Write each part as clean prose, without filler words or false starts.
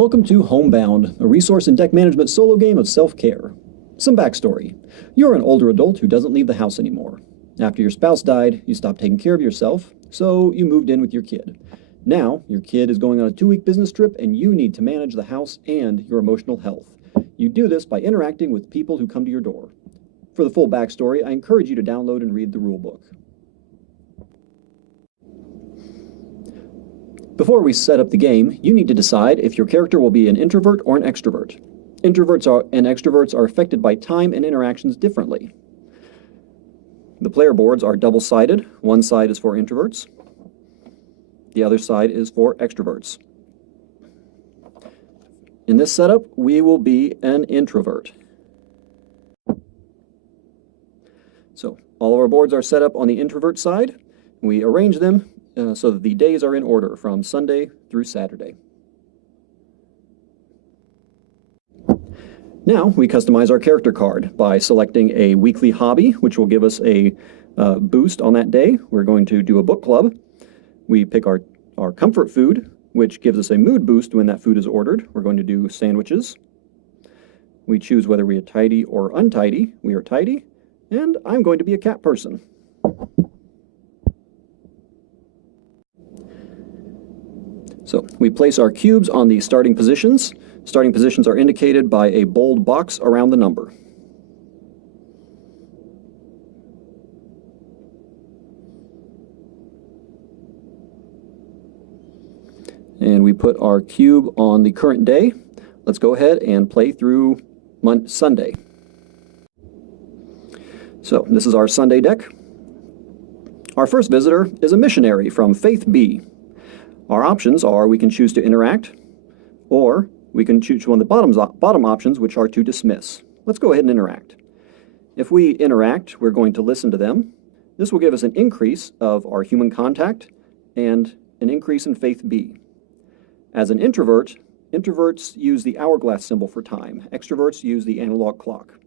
Welcome to Homebound, a resource and deck management solo game of self-care. Some backstory. You're an older adult who doesn't leave the house anymore. After your spouse died, you stopped taking care of yourself, so you moved in with your kid. Now, your kid is going on a 2-week business trip and you need to manage the house and your emotional health. You do this by interacting with people who come to your door. For the full backstory, I encourage you to download and read the rulebook. Before we set up the game, you need to decide if your character will be an introvert or an extrovert. Introverts and extroverts are affected by time and interactions differently. The player boards are double-sided. One side is for introverts. The other side is for extroverts. In this setup, we will be an introvert. So all of our boards are set up on the introvert side. We arrange them so that the days are in order from Sunday through Saturday. Now we customize our character card by selecting a weekly hobby, which will give us a boost on that day. We're going to do a book club. We pick our comfort food, which gives us a mood boost when that food is ordered. We're going to do sandwiches. We choose whether we are tidy or untidy. We are tidy, and I'm going to be a cat person. So we place our cubes on the starting positions. Starting positions are indicated by a bold box around the number. And we put our cube on the current day. Let's go ahead and play through Sunday. So this is our Sunday deck. Our first visitor is a missionary from Faith B. Our options are we can choose to interact, or we can choose one of the bottom options, which are to dismiss. Let's go ahead and interact. If we interact, we're going to listen to them. This will give us an increase of our human contact and an increase in Faith B. As an introvert, introverts use the hourglass symbol for time. Extroverts use the analog clock.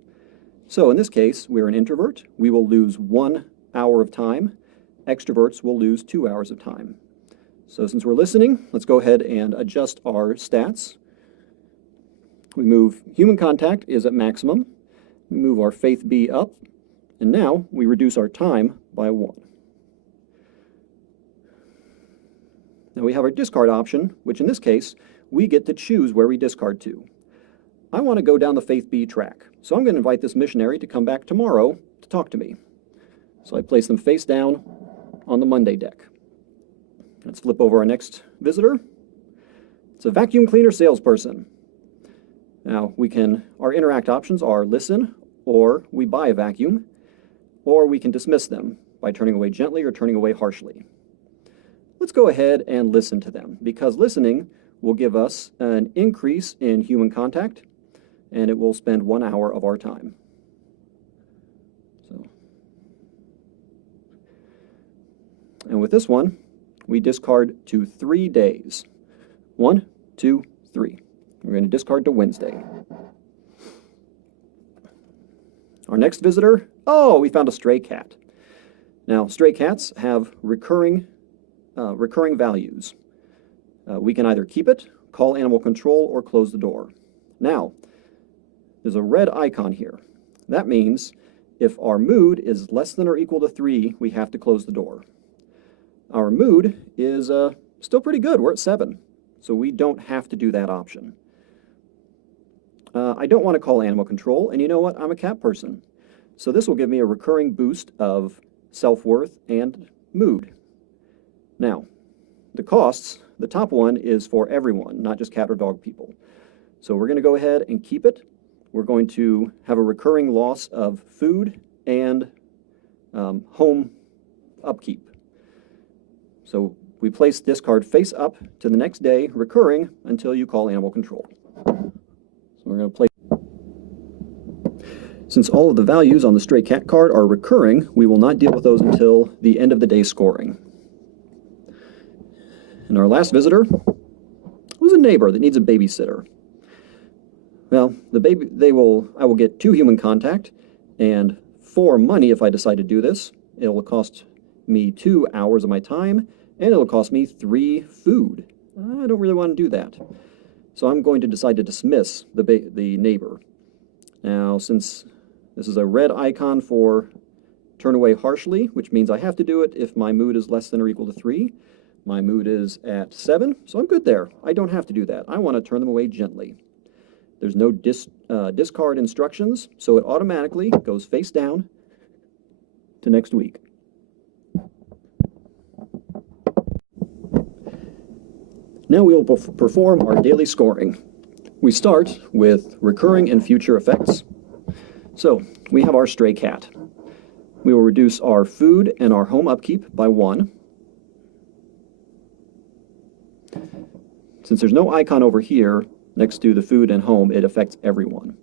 So in this case, we're an introvert. We will lose 1 hour of time. Extroverts will lose 2 hours of time. So since we're listening, let's go ahead and adjust our stats. We move human contact is at maximum. We move our Faith B up, and now we reduce our time by 1. Now we have our discard option, which in this case, we get to choose where we discard to. I want to go down the Faith B track, so I'm going to invite this missionary to come back tomorrow to talk to me. So I place them face down on the Monday deck. Let's flip over our next visitor. It's a vacuum cleaner salesperson. Now our interact options are listen, or we buy a vacuum, or we can dismiss them by turning away gently or turning away harshly. Let's go ahead and listen to them, because listening will give us an increase in human contact, and it will spend 1 hour of our time. And with this one, we discard to 3 days. 1, 2, 3. We're going to discard to Wednesday. Our next visitor, we found a stray cat. Now, stray cats have recurring values. We can either keep it, call animal control, or close the door. Now, there's a red icon here. That means if our mood is less than or equal to 3, we have to close the door. Our mood is still pretty good. We're at 7, so we don't have to do that option. I don't want to call animal control, and you know what? I'm a cat person. So this will give me a recurring boost of self-worth and mood. Now, the costs, the top one is for everyone, not just cat or dog people. So we're going to go ahead and keep it. We're going to have a recurring loss of food and home upkeep. So we place discard face up to the next day, recurring until you call animal control. So we're going to place. Since all of the values on the stray cat card are recurring, we will not deal with those until the end of the day scoring. And our last visitor was a neighbor that needs a babysitter. Well, I will get 2 human contact and 4 money if I decide to do this. It will cost me 2 hours of my time, and it'll cost me 3 food. I don't really want to do that. So I'm going to decide to dismiss the neighbor. Now, since this is a red icon for turn away harshly, which means I have to do it if my mood is less than or equal to 3. My mood is at 7, so I'm good there. I don't have to do that. I want to turn them away gently. There's no discard instructions, so it automatically goes face down to next week. Now we will perform our daily scoring. We start with recurring and future effects. So we have our stray cat. We will reduce our food and our home upkeep by 1. Since there's no icon over here next to the food and home, it affects everyone.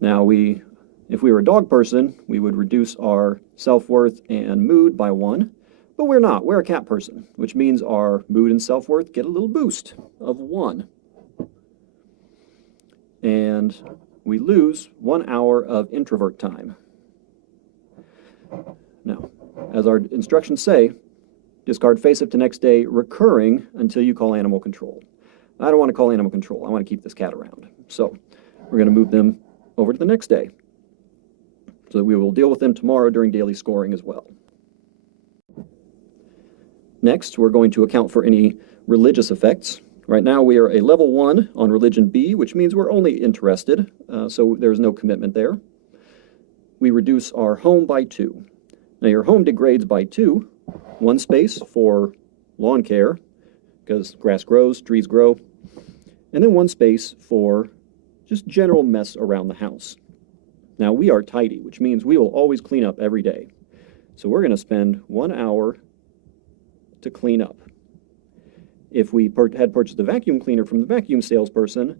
Now if we were a dog person, we would reduce our self-worth and mood by 1, but we're not. We're a cat person, which means our mood and self-worth get a little boost of 1. And we lose 1 hour of introvert time. Now, as our instructions say, discard face up to next day, recurring until you call animal control. I don't want to call animal control. I want to keep this cat around. So we're going to move them over to the next day. So we will deal with them tomorrow during daily scoring as well. Next, we're going to account for any religious effects. Right now we are a level 1 on religion B, which means we're only interested, so there's no commitment there. We reduce our home by 2. Now your home degrades by 2, 1 space for lawn care, because grass grows, trees grow, and then 1 space for just general mess around the house. Now we are tidy, which means we will always clean up every day. So we're going to spend 1 hour to clean up. If we had purchased a vacuum cleaner from the vacuum salesperson,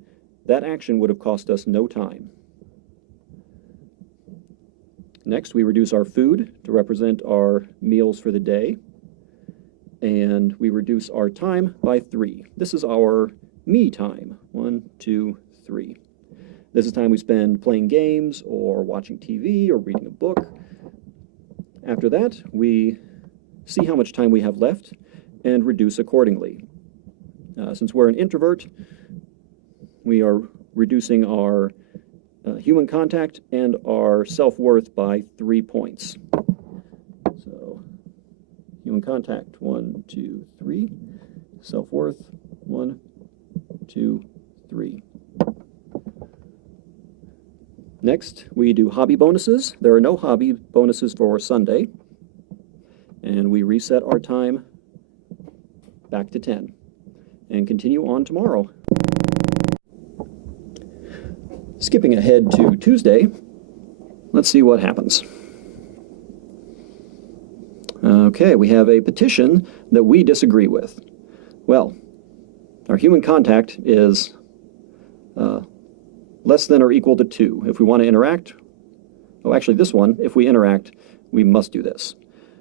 that action would have cost us no time. Next, we reduce our food to represent our meals for the day, and we reduce our time by 3. This is our me time. 1, 2, 3. This is time we spend playing games or watching TV or reading a book. After that, we see how much time we have left and reduce accordingly. Since we're an introvert, we are reducing our human contact and our self-worth by 3 points. So human contact, 1, 2, 3. Self-worth, 1, 2, 3. Next, we do hobby bonuses. There are no hobby bonuses for Sunday. And we reset our time back to 10 and continue on tomorrow. Skipping ahead to Tuesday, let's see what happens. Okay, we have a petition that we disagree with. Well, our human contact is less than or equal to 2. If we want to interact, actually this one, if we interact, we must do this.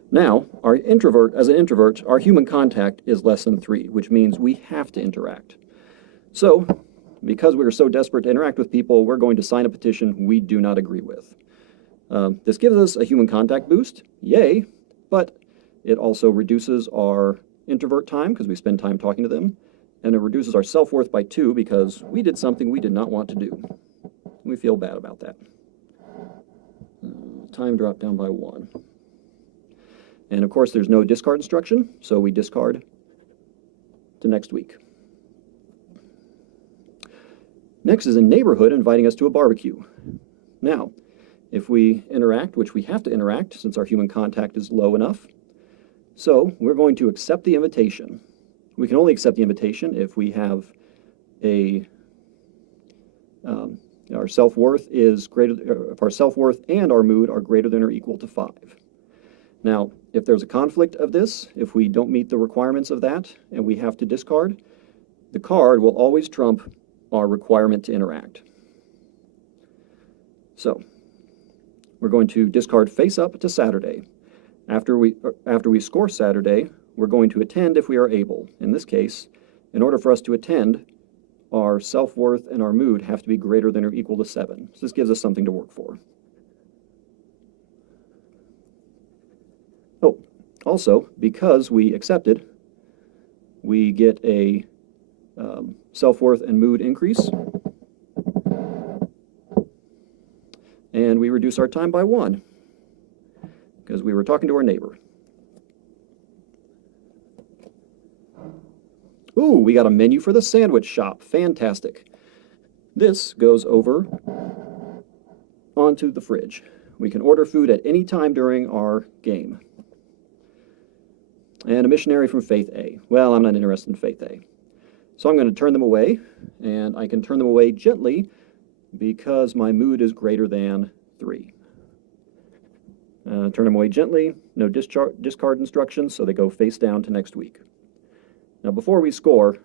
Now, as an introvert, our human contact is less than 3, which means we have to interact. So, because we are so desperate to interact with people, we're going to sign a petition we do not agree with. This gives us a human contact boost, yay, but it also reduces our introvert time because we spend time talking to them, and it reduces our self-worth by 2 because we did something we did not want to do. We feel bad about that. Time dropped down by 1. And of course, there's no discard instruction, so we discard to next week. Next is a neighborhood inviting us to a barbecue. Now, if we interact, which we have to interact since our human contact is low enough, so we're going to accept the invitation. We can only accept the invitation if we have our self-worth is greater, if our self-worth and our mood are greater than or equal to 5. Now, if there's a conflict of this, if we don't meet the requirements of that and we have to discard, the card will always trump our requirement to interact. So, we're going to discard face up to Saturday. After we score Saturday, we're going to attend if we are able. In this case, in order for us to attend, our self-worth and our mood have to be greater than or equal to 7. So this gives us something to work for. Oh, also, because we accepted, we get a self-worth and mood increase. And we reduce our time by 1 because we were talking to our neighbor. Ooh, we got a menu for the sandwich shop. Fantastic. This goes over onto the fridge. We can order food at any time during our game. And a missionary from Faith A. Well, I'm not interested in Faith A. So I'm going to turn them away, and I can turn them away gently because my mood is greater than 3. Turn them away gently, no discard instructions, so they go face down to next week. Now before we score,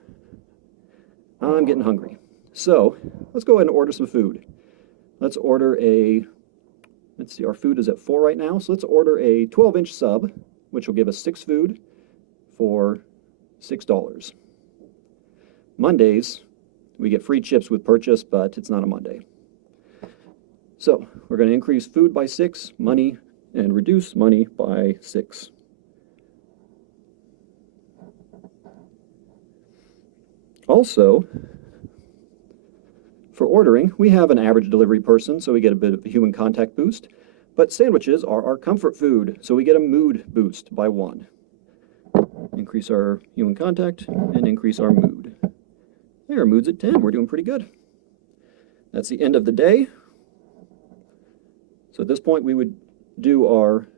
I'm getting hungry. So let's go ahead and order some food. Let's order let's see, our food is at 4 right now, so let's order a 12-inch sub, which will give us 6 food for $6. Mondays, we get free chips with purchase, but it's not a Monday. So we're going to increase food by 6, money, and reduce money by 6. Also, for ordering, we have an average delivery person, so we get a bit of a human contact boost. But sandwiches are our comfort food, so we get a mood boost by 1. Increase our human contact and increase our mood. Hey, our mood's at 10. We're doing pretty good. That's the end of the day. So at this point, we would do our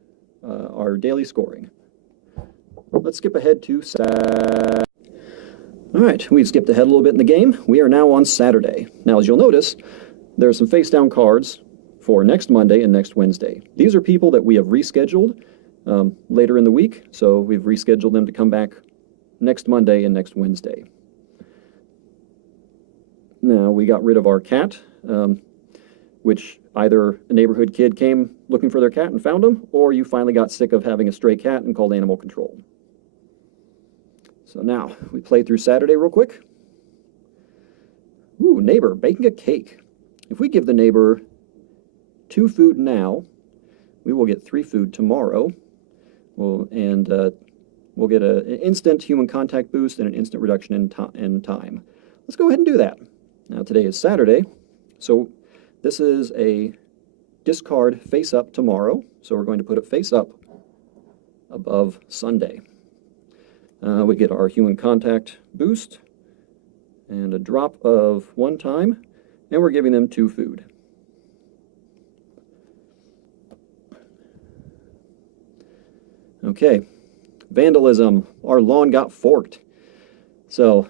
daily scoring. Let's skip ahead to Saturday. All right, we've skipped ahead a little bit in the game. We are now on Saturday. Now, as you'll notice, there are some face-down cards for next Monday and next Wednesday. These are people that we have rescheduled later in the week, so we've rescheduled them to come back next Monday and next Wednesday. Now, we got rid of our cat, which either a neighborhood kid came looking for their cat and found them, or you finally got sick of having a stray cat and called animal control. So now, we play through Saturday real quick. Ooh, neighbor, baking a cake. If we give the neighbor 2 food now, we will get 3 food tomorrow. We'll get an instant human contact boost and an instant reduction in time. Let's go ahead and do that. Now, today is Saturday, so this is a discard face up tomorrow. So we're going to put it face up above Sunday. We get our human contact boost and a drop of 1 time, and we're giving them 2 food. Okay, vandalism. Our lawn got forked. So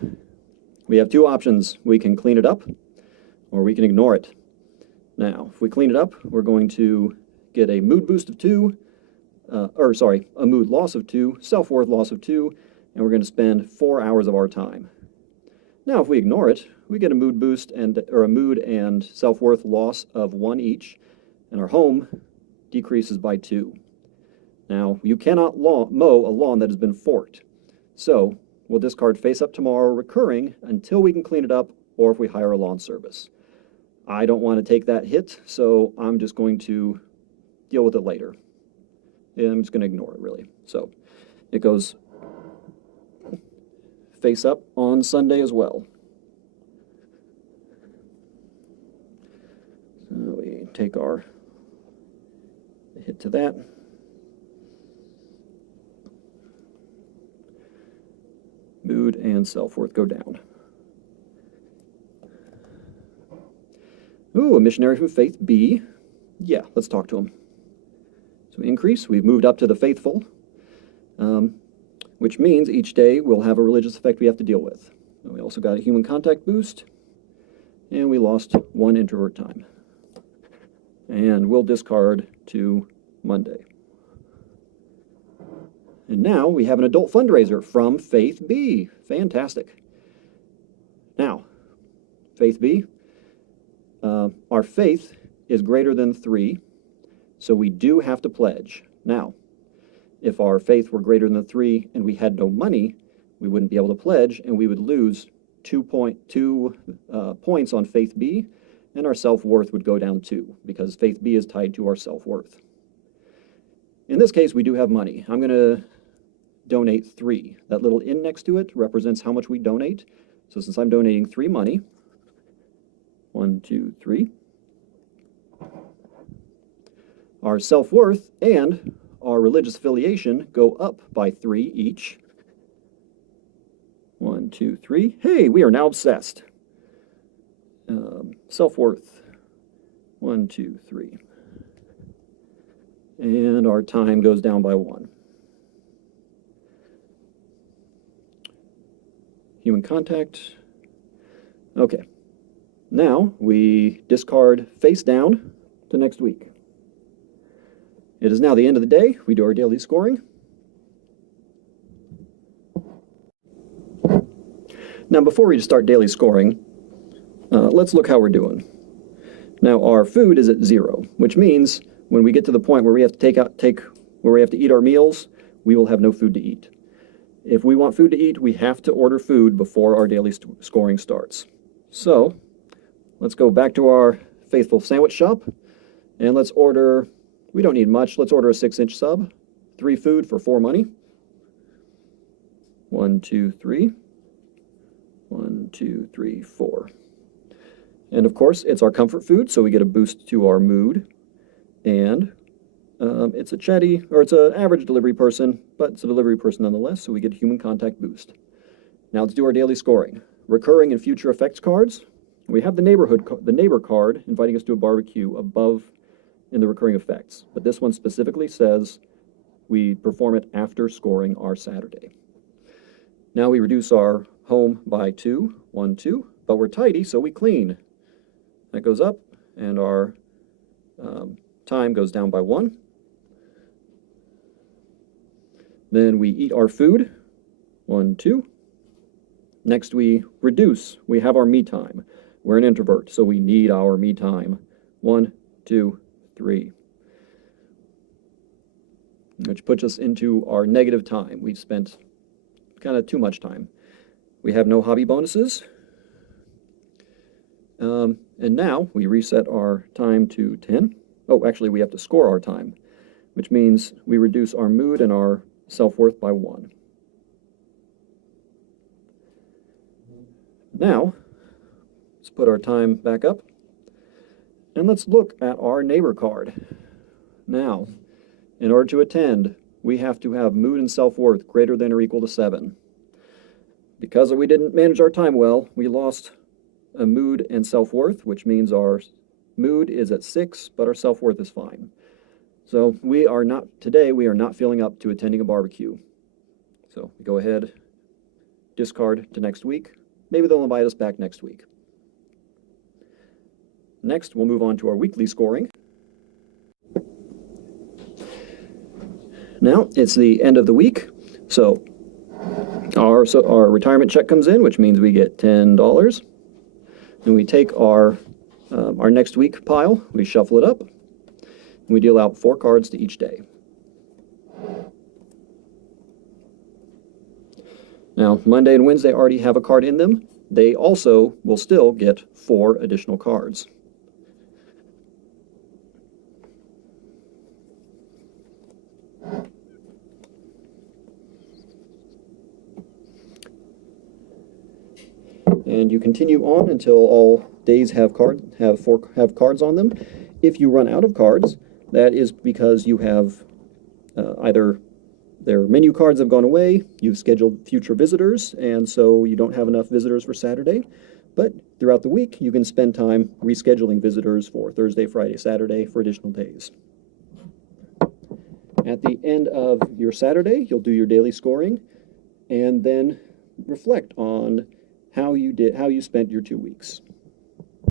we have 2 options. We can clean it up, or we can ignore it. Now, if we clean it up, we're going to get a mood boost of 2, a mood loss of 2, self-worth loss of 2, and we're going to spend 4 hours of our time. Now, if we ignore it, we get a mood boost or a mood and self-worth loss of 1 each, and our home decreases by 2. Now, you cannot mow a lawn that has been forked, so we'll discard face up tomorrow recurring until we can clean it up, or if we hire a lawn service. I don't want to take that hit, so I'm just going to deal with it later. Yeah, I'm just going to ignore it, really. So it goes face up on Sunday as well. So we take our hit to that. Mood and self-worth go down. Ooh, a missionary from Faith B. Yeah, let's talk to him. So increase, we've moved up to the faithful, which means each day we'll have a religious effect we have to deal with. We also got a human contact boost, and we lost 1 introvert time. And we'll discard to Monday. And now we have an adult fundraiser from Faith B. Fantastic. Now, Faith B, our faith is greater than 3, so we do have to pledge. Now, if our faith were greater than 3 and we had no money, we wouldn't be able to pledge, and we would lose 2 points on Faith B, and our self-worth would go down 2, because Faith B is tied to our self-worth. In this case, we do have money. I'm going to donate 3. That little in next to it represents how much we donate. So since I'm donating 3 money, 1, 2, 3, our self-worth and our religious affiliation go up by 3 each. 1, 2, 3. Hey, we are now obsessed. Self-worth. 1, 2, 3. And our time goes down by 1. Human contact. Okay. Now we discard face down to next week. It is now the end of the day. We do our daily scoring. Now before we start daily scoring, let's look how we're doing. Now our food is at 0, which means when we get to the point where we have to where we have to eat our meals, we will have no food to eat. If we want food to eat, we have to order food before our daily scoring starts. So let's go back to our faithful sandwich shop and let's order, we don't need much, let's order a 6-inch sub, 3 food for 4 money. 1, 2, 3. 1, 2, 3, 4. And of course, it's our comfort food, so we get a boost to our mood. And it's a chatty, or it's an average delivery person, but it's a delivery person nonetheless, so we get a human contact boost. Now let's do our daily scoring. Recurring and future effects cards. We have the neighbor card inviting us to a barbecue above in the recurring effects, but this one specifically says we perform it after scoring our Saturday. Now we reduce our home by 2, 1, 2, but we're tidy, so we clean. That goes up, and our time goes down by 1. Then we eat our food, 1, 2. Next we reduce, we have our me time. We're an introvert, so we need our me time, 1, 2, 3. Which puts us into our negative time. We've spent kind of too much time. We have no hobby bonuses. And now we reset our time to 10. Oh, actually we have to score our time, which means we reduce our mood and our self-worth by 1. Now, let's put our time back up, and let's look at our neighbor card. Now, in order to attend, we have to have mood and self-worth greater than or equal to 7. Because we didn't manage our time well, we lost a mood and self-worth, which means our mood is at 6, but our self-worth is fine. So today we are not feeling up to attending a barbecue. So go ahead, discard to next week. Maybe they'll invite us back next week. Next, we'll move on to our weekly scoring. Now, it's the end of the week, so our retirement check comes in, which means we get $10. And we take our next week pile, we shuffle it up, and we deal out 4 cards to each day. Now, Monday and Wednesday already have a card in them. They also will still get 4 additional cards. And you continue on until all days have cards on them. If you run out of cards, that is because you have either their menu cards have gone away, you've scheduled future visitors, and so you don't have enough visitors for Saturday. But throughout the week, you can spend time rescheduling visitors for Thursday, Friday, Saturday for additional days. At the end of your Saturday, you'll do your daily scoring, and then reflect on how you spent your 2 weeks.